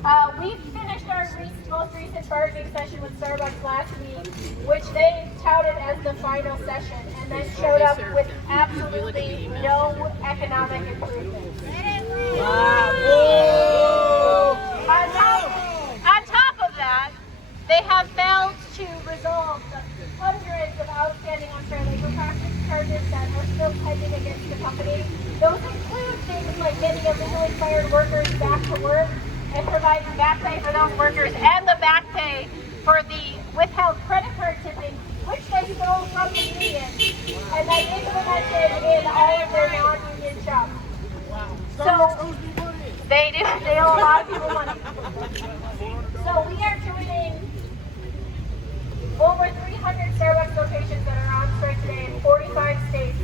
We finished our most recent bargaining session with Starbucks last week, which they touted as the final session, and then showed up with absolutely no economic improvement. On top of that, they have failed to resolve the hundreds of outstanding unfair labor practice charges that are still pending against the company. Those include things like getting illegally fired workers back to work and providing back pay for those workers and the back pay for the withheld credit card tipping, which they stole from the union and they implemented in all of their non-union shops. So they do. They owe a lot of people money. So we are joining over 300 Starbucks locations that are on strike today in 45 states,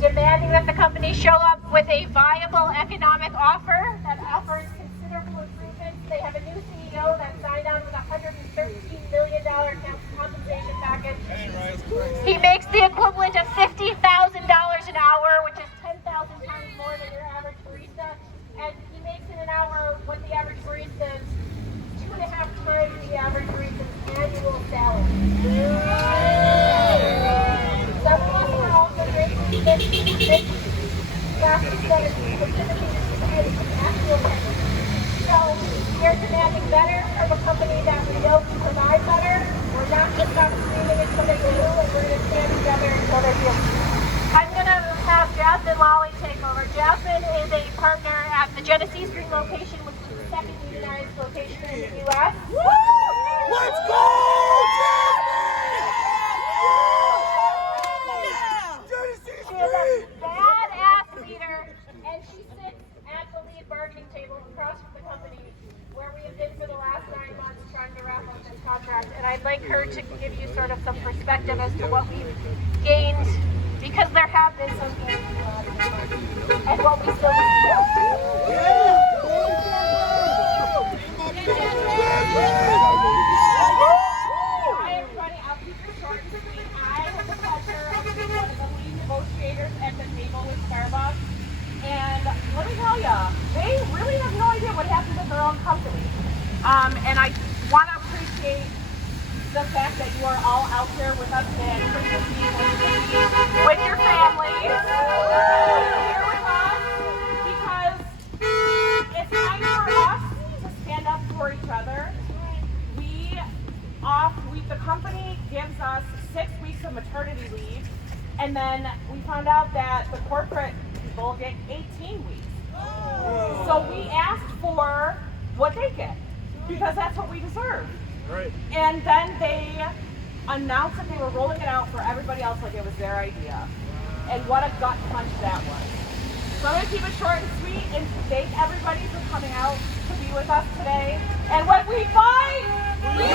demanding that the company show up with a viable economic offer that offers considerable improvements. They have a new CEO that signed on with a $113 million compensation package. He makes the equivalent of $50,000 an hour, which is 10,000 times more than your average barista. And he makes in an hour what the average barista is 2.5 times the average barista's annual salary. Some of us are also raising this practice that is specifically to actual pay. So we are demanding better from a company that we know can provide better. We're not just stop screaming until they do, and we're going to stand together until they do. I'm going to have Jasmine Lawley take over. Jasmine is a partner at the Genesee Street location, which is the second unionized location in the U.S. Let's go, Genesee She is a badass leader, and she sits at the lead bargaining table across from the company where we have been for the last 9 months trying to wrap up this contract. And I'd like her to give you sort of some perspective as to what we've gained, because there have been some gains and what we still need to do. Hi everybody, I'll keep it short and sweet. I have the pleasure of being one of the lead negotiators at the table with Starbucks. And let me tell you, they really have no idea what happened to their own company. And I want to appreciate the fact that you are all out here with us today. With your families. Here with us. Because it's time for us to stand up for each other. The company gives us 6 weeks of maternity leave. And then we found out that the corporate people get 18 weeks. So we asked for what they get, because that's what we deserve. Right. And then they announced that they were rolling it out for everybody else like it was their idea. And what a gut punch that was. So I'm going to keep it short and sweet and thank everybody for coming out to be with us today. And when we fight, we